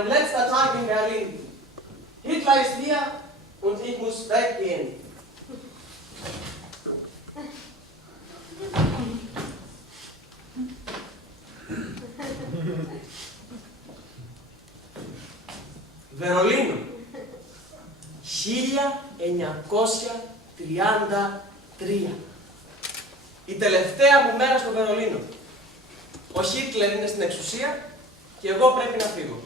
mein letzter Tag in Berlin. Hitler ist hier und ich muss weggehen. Βερολίνο, 1933. Η τελευταία μου μέρα στο Βερολίνο. Ο Χίτλερ είναι στην εξουσία και εγώ πρέπει να φύγω.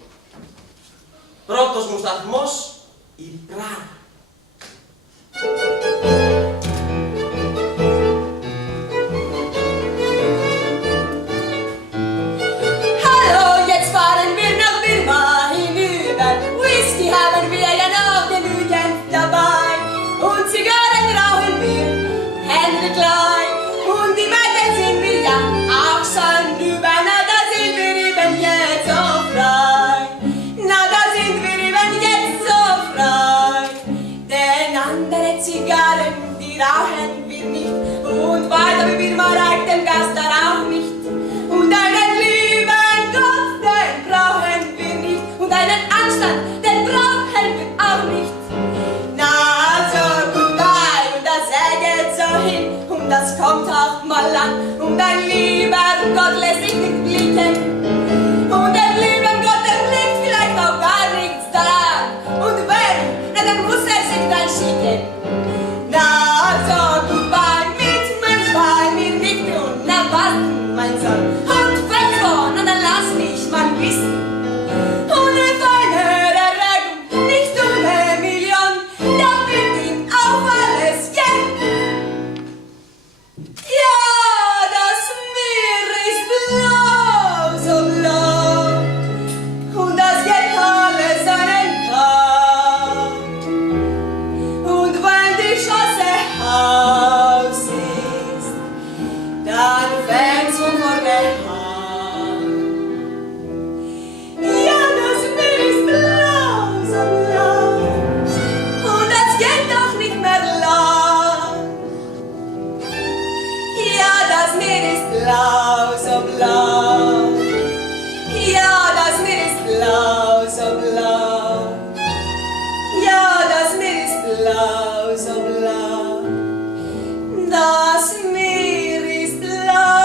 Πρώτος μου σταθμός, η Πράγα. Das kommt auch mal an, und ein lieber Gott lässt sich nicht blicken. Und der liebe Gott, der liegt vielleicht auch gar nichts daran. Und wenn, na dann muss er sich dann schicken. Na, also goodbye mit Mensch, bei mir nicht und na warten, mein Sohn. Und weg von, und dann lass mich mal wissen. Und wenn eine Erregung nicht um 1 Million, da wird ihm auch alles gehen. Ja, das Meer ist blau, so blau, und das geht alles seinen Gang. Und wenn die Chance aus ist, dann fängt's von vorne an. Ja, das Meer ist blau, so blau, und das geht doch nicht mehr lang. Ja, das Meer ist blau, so blau. Ja, das Meer ist blau, so blau. Ja, das Meer ist blau, so blau. Das Meer ist blau.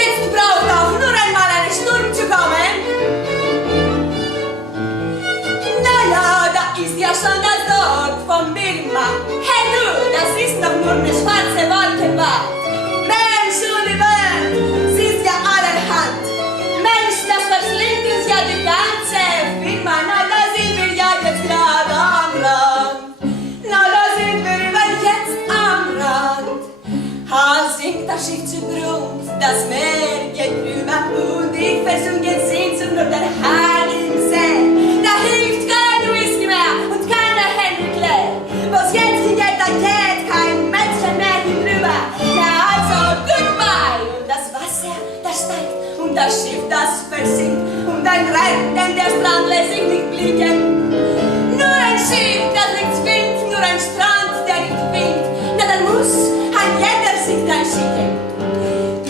Jetzt braucht auch nur einmal ein Sturm zu kommen. Na ja, da ist ja schon das Dorf von Birma. Hey du, das ist doch nur eine schwarze Wolkenwand. Mensch und die Welt, sie ist ja allerhand. Mensch, das verschlingt uns ja die ganze Firma. Na, da sind wir ja jetzt gerade am Rand. Na, da sind wir eben jetzt am Rand. Hans singt das Schiff zu Grund, das Meer geht drüber und ich versunken Sehnsucht nur der Hahn im See. Da hilft kein Whisky mehr und keine Hände leer. Was jetzt hingeht, da geht kein Mädchen mehr hinüber. Na also, goodbye! Und das Wasser, das steigt und das Schiff, das versinkt und ein Rennen, denn der Strand lässt sich nicht blicken. Nur ein Schiff, das nichts winkt, nur ein Strand, der nicht winkt. Na dann muss ein jeder sich dann schicken.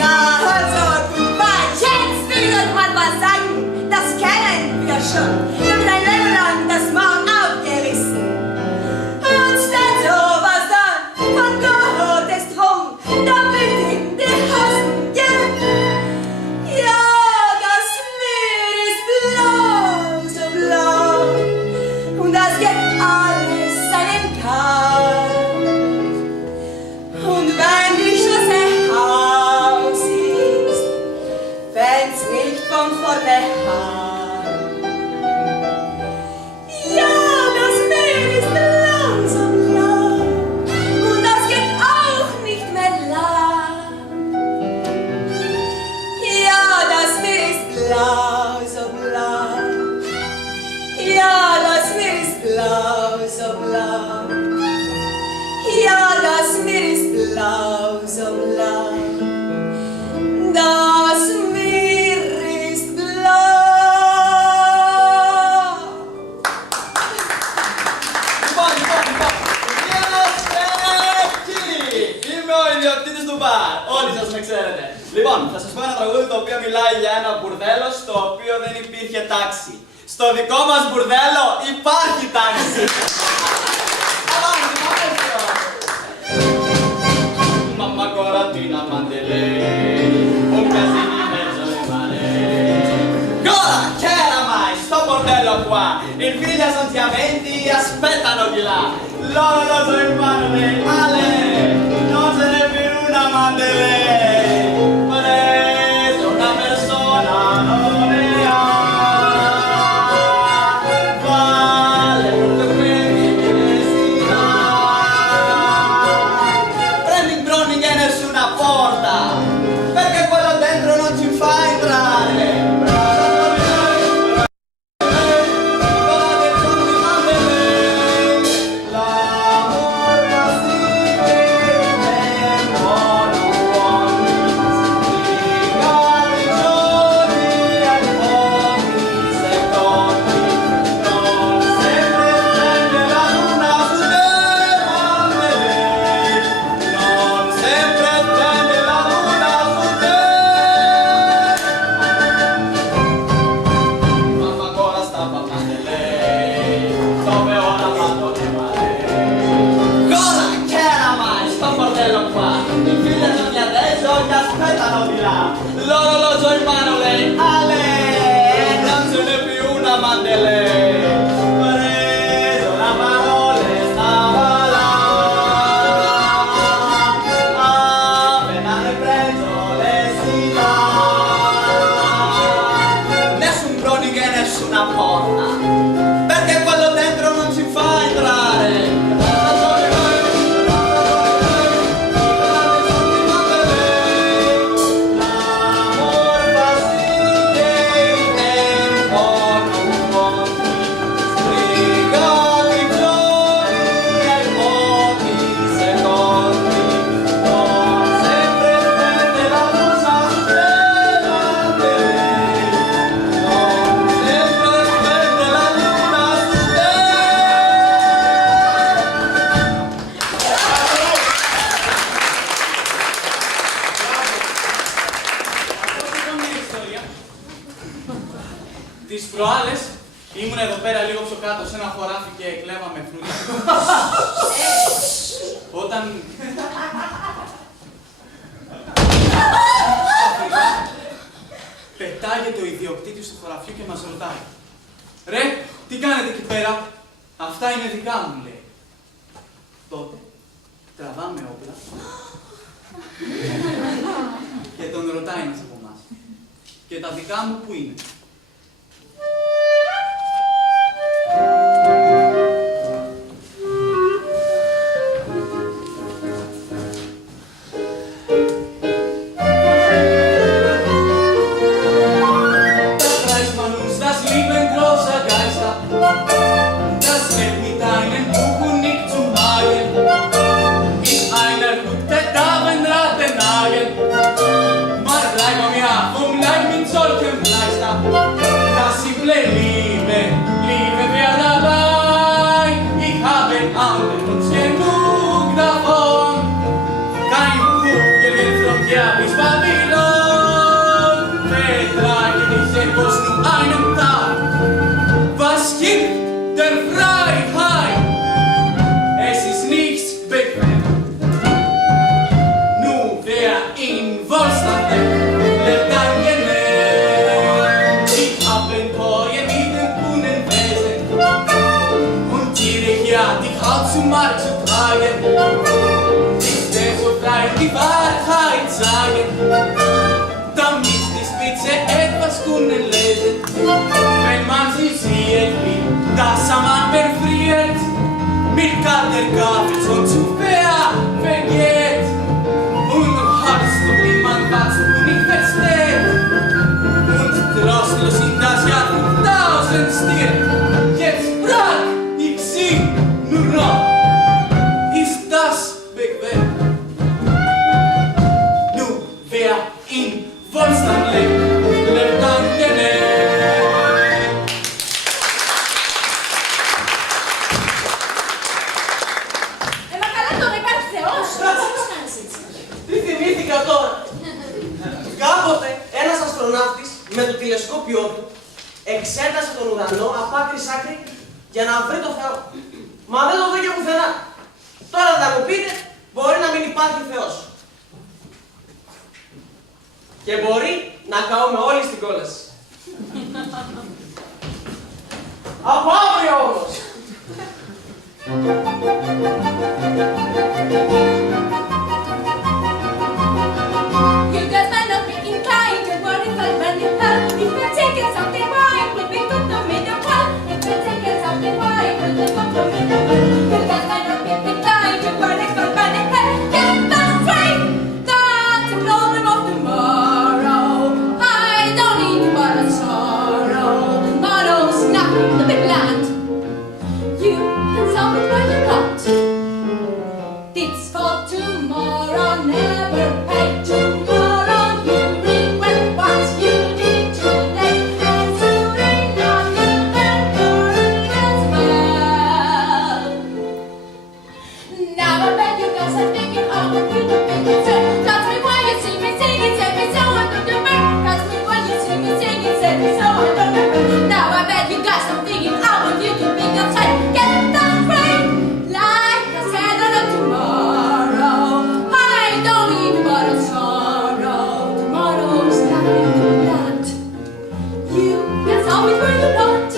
Na also, goodbye, jetzt will ich euch mal was sagen, das kennen wir schon. Wir haben ein Leben lang das Maul aufgerissen. Und dann sowas dann von Gottes Thron, damit in die Hosen gehen. Ja, das Meer ist blau, so blau, und das geht alles seinen Gang. Und wenn die Chance aus ist, fängt's nicht von vorne an. Ja, das Meer ist blau, so blau, und das geht auch nicht mehr lang. Ja, das Meer ist blau, so blau. Ja, das Meer ist blau, so blau. blau. Ja, das Meer ist blau, so blau. Das Meer ist blau. Είμαι ο ιδιοκτήτης του μπαρ. Όλοι σας με ξέρετε. Λοιπόν, θα σας πω ένα τραγούδι το οποίο μιλάει για ένα μπουρδέλο στο οποίο δεν υπήρχε τάξη. Στο δικό μας μπουρδέλο υπάρχει τάξη. Mamma Coratina Mandelei, un casino in mezzo alle mare. Cosa? Che era mai? Sto bordello qua, il figlio sono aventi, aspettano di là. L'orologio in mano dei Ale, non ce n'è più una Mandelei. Preso una persona non ne ha. Vale tutto quelli che ne si dà. Prendi il Browning e nessuna porta, perché quello dentro non ci fa entrare. L'orologio in mano lei, Ale, non ce n'è più una Mandelei. Preso la parola e stava là. Appena ne preso le si dà. Nessun Browning e nessuna porta, perché quello dentro non ci fa entrare. Τις προάλλες ήμουν εδώ πέρα λίγο πιο κάτω σε ένα χωράφι και κλέβαμε φρούτα. Όταν... πετάγεται ο ιδιοκτήτης του χωραφιού και μας ρωτάει. Ρε, τι κάνετε εκεί πέρα? Αυτά είναι δικά μου, λέει. Τότε τραβάμε όπλα και τον ρωτάει ένας από εμάς. Και τα δικά μου που είναι? Damit die Spitze etwas können lesen, wenn man sie sieht, wie das am Anfang friert, mit kalter Kaffee schon zu vergeht. Und du hast doch niemand, was du nicht verstehst. Und trostlos in das Jahr 1000 stirbt. Jetzt frag ich sie nur noch. τηλεσκόπιό του εξέτασε τον ουρανό από άκρη σ' άκρη για να βρει το Θεό. Μα δεν το βρήκε πουθενά. Τώρα θα μου πείτε, μπορεί να μην υπάρχει Θεός. Και μπορεί να καούμε όλοι στην κόλαση. Από αύριο όμως! You guys might not be inclined to worry about money, if you're taking something right, we'll be good to me the one. If you're taking something right, we'll be good to me the one. You guys might not be inclined to worry about money, get that straight. That's the problem of tomorrow. I don't need but a sorrow. Tomorrow's nothing to be planned. You can solve it when you want. It's for tomorrow, never pay tomorrow. You regret what you did today, and soon enough you can worry as well. Now I bet you guys are thinking, oh, what you do think it's right. That's me when you see me singing, say me so I don't do it. That's me when you see me singing, say me so I don't do it. Now I bet you guys are thinking, I want you to think I'm right. Get that right, like I said on a tomorrow. I don't need but a sorrow. Tomorrow's nothing to be planned. You can solve it when you want.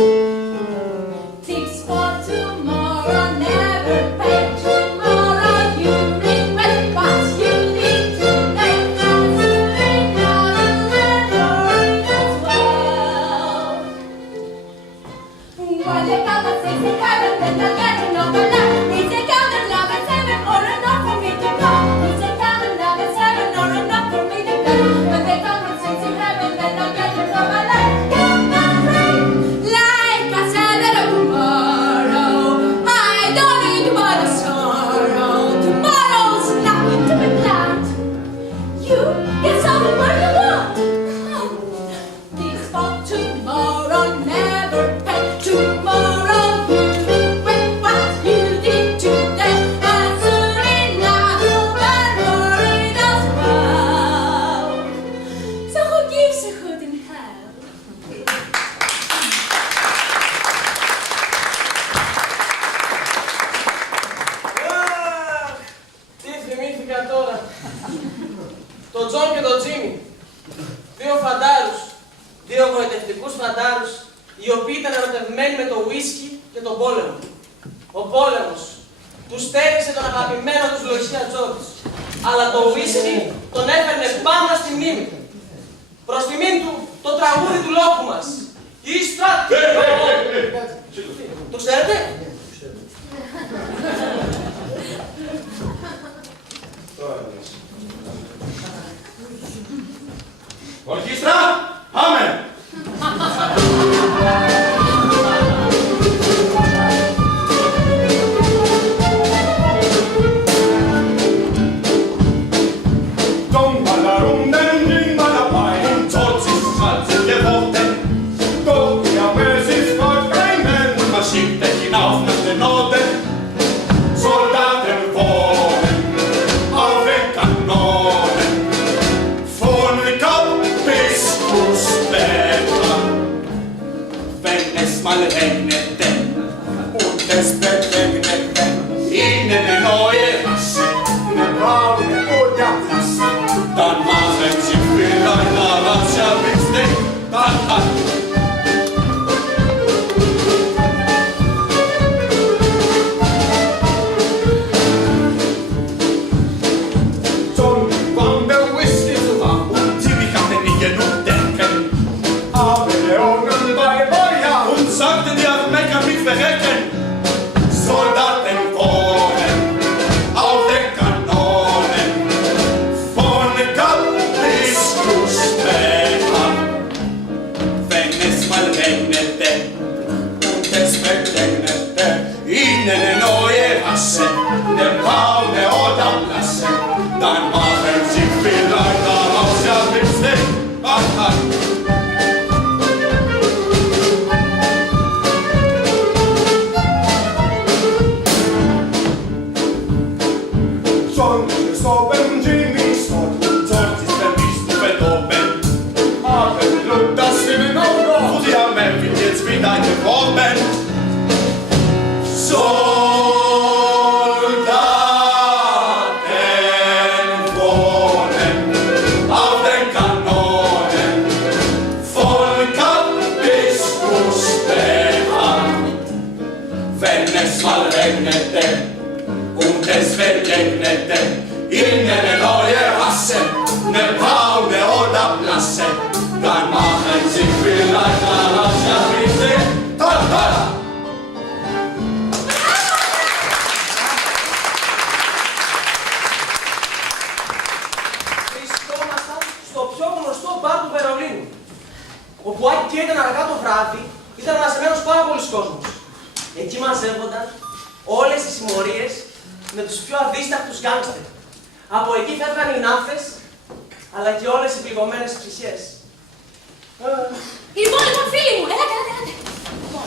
Things for tomorrow, never pay tomorrow. You regret what you did today, and soon enough you'll worry as well. While they count at 6 in heaven, then they'll get to know my life. Is it count at love at 7 or enough for me to go? Is it count at love at 7 or enough for me to go? When they count at 6 in heaven, then they'll get to know my life. Get that right, like I said at a tomorrow. I don't need but a sorrow. Tomorrow's nothing to be planned. You can solve it when you want. This for tomorrow, never pay tomorrow. You regret what you did today, and soon enough you'll be worried as well. So who gives a hoot in hell? Αχ, τι θυμήθηκα τώρα. Το Τζον και το Τζίμι. Δύο φαντάρους. Δύο γοητευτικούς φαντάρους, οι οποίοι ήταν ερωτευμένοι με το ουίσκι και τον πόλεμο. Ο πόλεμος τους στέρισε τον αγαπημένο τους Λοϊσία Τζόρτζ. Αλλά το ουίσκι τον έφερνε πάνω στη μνήμη. Προς τιμήν του το τραγούδι του λόγου μας. Η Το ξέρετε? Ορχήστρα, πάμε! Mal regnete und es beregnete. Είναι neue Rasse, eine braune oder blasse. Dann machen sie vielleicht daraus ja Witzig. Wann der Whisky so war und sie hatte nicht genug denken. Aber der Ohren bei Feuer und sagte dir, Mecker mich verrecken. Soldaten wohnen auf den Kanonen, von Kap bis Kuschbäder. Wenn es mal regnete und es beregnete, ihnen eine neue Rasse, eine braune oder blasse, dann machen sie vielleicht daraus ja Witzig. Jimmy Scott, George ist vermisst, verdoben. Aber Blut, das wenn es mal regnete und es verregnete in eine neue Rasse, ne braune oder blasse, dann machen sie vielleicht Arascha bitte. Toll! Βρισκόμασταν στο πιο γνωστό μπαρ του Βερολίνου, όπου Άκη και ήταν αργά το βράδυ, ήταν μαζεμένος πάρα πολλοί κόσμος. Εκεί μαζεύονταν όλες οι συμμορίες με τους πιο αδίστακτους γκάνγκστερ. Από εκεί φεύγαν οι ναύτες, αλλά και όλες οι πληγωμένες ψυχές. Λοιπόν, φίλοι μου, έλατε. Λοιπόν,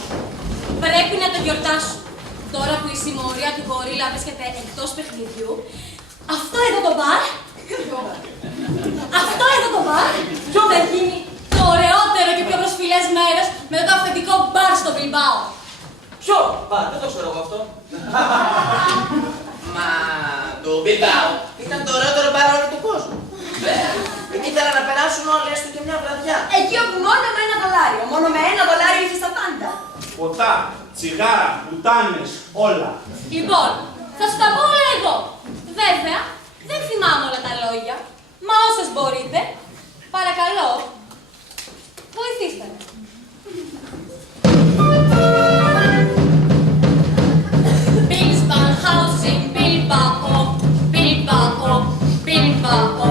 πρέπει να το γιορτάσουμε. Τώρα που η συμμορία του γορίλα βρίσκεται εκτός παιχνιδιού, αυτό εδώ το μπαρ θα γίνει το ωραιότερο και πιο προσφυλές μέρος με το αυθεντικό μπαρ στο Μπιλμπάο. Ποιο μπαρ, δεν το ξέρω εγώ αυτό. Μα το Μπιλμπάο ήταν το ωραιότερο μπαρ όλου του κόσμου. Εκεί ήθελα να περάσουν όλοι έστω και μια βραδιά. Εκεί όπου μόνο με $1, μόνο με $1 είχες τα πάντα. Ποτά, τσιγάρα, πουτάνες, όλα. Λοιπόν, θα σου τα πω όλα εγώ. Βέβαια, δεν θυμάμαι όλα τα λόγια, μα όσες μπορείτε, παρακαλώ, βοηθήστε με. Bilsbahnhaus in Bilbao, Bilbao, Bilbao,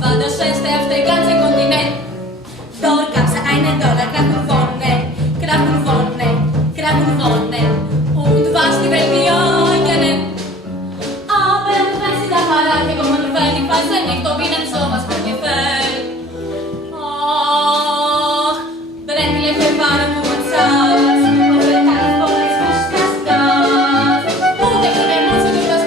war das schönste auf dem ganzen Kontinent. Dort gab's einen Dollar, Krach und Wonne, Krach und Wonne, Krach und Wonne, und was die Welt gegangen. Aber wenn sie da Parade kommen, weil ich weiß nicht, ob ihnen sowas mir gefällt. Ach, Brändle für Waren und Salz, und der Tanzboy ist nicht das Gas. Und der Kreml muss durch das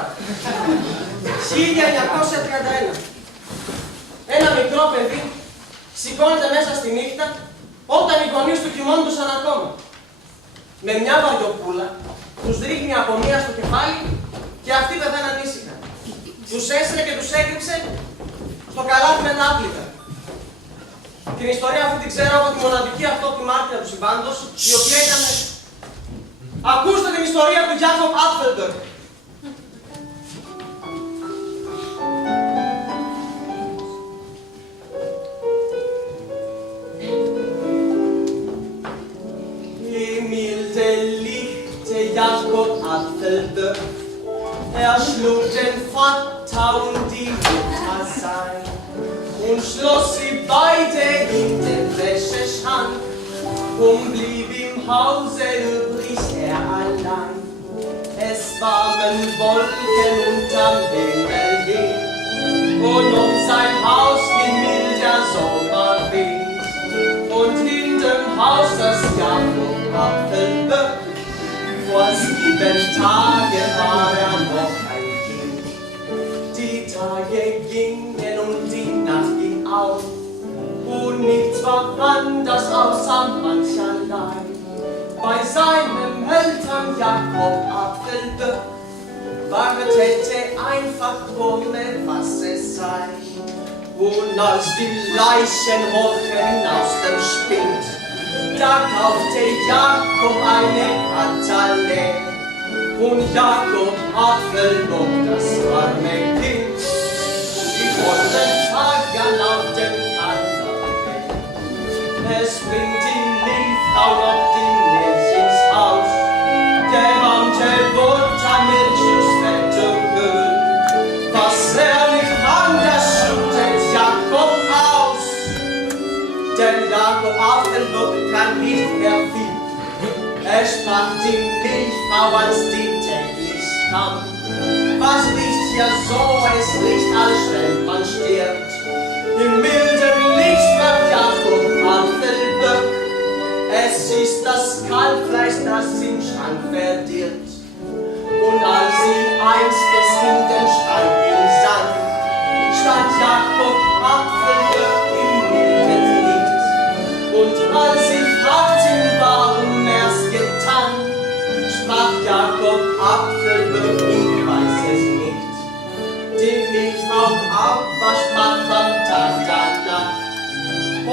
τώρα. 1931. Ένα μικρό παιδί σηκώνεται μέσα στη νύχτα όταν οι γονείς του κοιμώντουσαν ακόμα. Με μια βαριοπούλα τους ρίχνει από μία στο κεφάλι και αυτοί πεθαίναν ήσυχα. Τους έσυρε και τους έκρυψε στο καλάθι με ένα άπλυτα. Την ιστορία αυτή την ξέρω από τη μοναδική αυτόπτη μάρτυρα του συμβάντος, η οποία ήταν... Ακούστε την ιστορία του Γιάκοπ Άπφελμπεργκ. Jakob Apfelböck, schlug den Vater und die Mutter sein und schloss sie beide in den Wäscheschrank und blieb im Hause übrig allein. Es warmen Wolken unterm Himmel hin und sein Haus ging milder Sommerwind und hinterm Haus das Jakob Apfelböck. Vor 7 Tagen war noch ein Kind. Die Tage gingen und die Nacht ging auf und nichts war anders außer mancherlei. Bei seinem Eltern Jakob Apfelböck wartete einfach komme, was es sei. Und als die Leichen rochen aus dem Spind, da kaufte Jakob eine Katale und Jakob Apfelböck, das arme Kind, sie wollten tagen auf dem Kanapee. Es bringt die Milchfrau noch die Milch ins Haus, der warmte Buttermilch ins Fett und Öl. Was nicht anders schüttet Jakob aus, denn Jakob Apfelböck kann nicht mehr viel. Sprach die Milchfrau, als die täglich kam. Was riecht hier so, es riecht, als wenn man stirbt. Im milden Licht sprach Jakob Apfelböck, es ist das Kalbfleisch, das im Schrank verdirbt. Und als sie einst es in den Schrank sank, stand Jakob Apfelböck im milden Licht. Und als sie fragten, warum er's getan, sprach Jakob Apfelböck, ich weiß es nicht. Die Milchfrau aber sprach am Tag danach,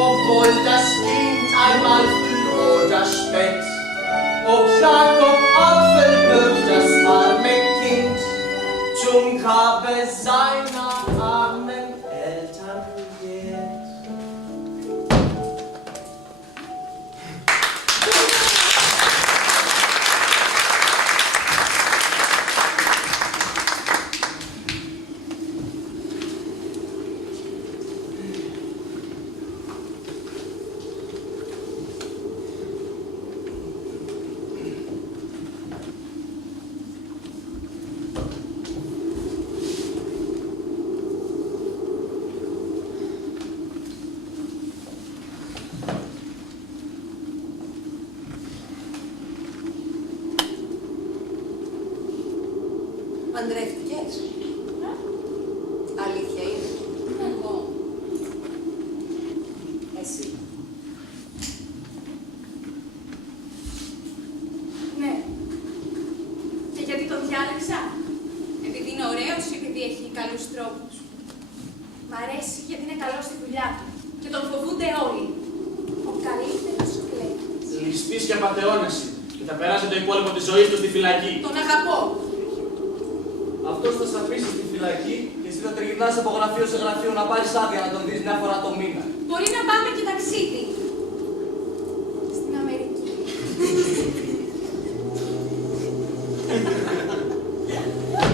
obwohl das Kind einmal früh oder spät, ob Jakob Apfelböck, das arme Kind, zum Grabe seiner armen Eltern geht. Παντρεύτηκες? Αλήθεια είναι? Εγώ. Εσύ? Ναι. Και γιατί τον διάλεξα? Επειδή είναι ωραίος ή επειδή έχει καλούς τρόπους? Μ' αρέσει γιατί είναι καλός στη δουλειά του και τον φοβούνται όλοι. Ο καλύτερος κλέφτης. Ληστής και απατεώνας είναι και θα περάσει το υπόλοιπο της ζωής του στη φυλακή. Τον αγαπώ. Αυτός θα σε αφήσει στη φυλακή και εσύ θα τριγυρνάς από γραφείο σε γραφείο να πάρεις άδεια να τον δεις μια φορά το μήνα. Μπορεί να πάμε και ταξίδι. Στην Αμερική.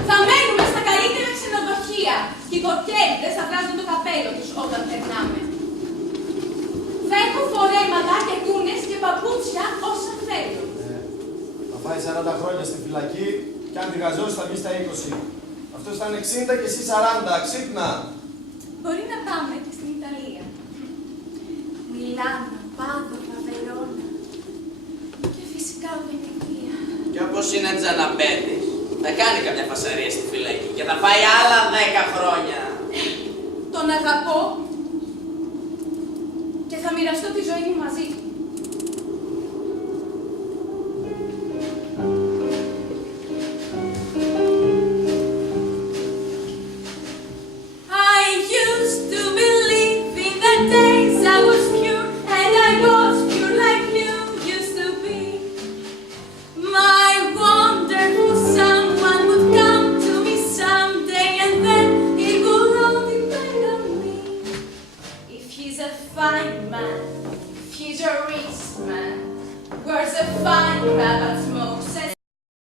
Θα μένουμε στα καλύτερα ξενοδοχεία και οι κοκκέλιδες θα βγάζουν το καπέλο τους όταν περνάμε. Θα έχω φορέματα και κούνες και παπούτσια όσα θέλω. Θα φάει 40 χρόνια στη φυλακή και αν τη γαζώσει θα βγει στα 20. Αυτός θα είναι 60 και εσύ 40. Ξύπνα! Μπορεί να πάμε και στην Ιταλία. Μιλάνο, Πάδοβα, Βερόνα. Και φυσικά Βενετία. Και όπως είναι τζαναμπέτης. Θα κάνει κάποια φασαρία στη φυλακή και θα φάει άλλα 10 χρόνια. Τον αγαπώ και θα μοιραστώ τη ζωή μου μαζί του.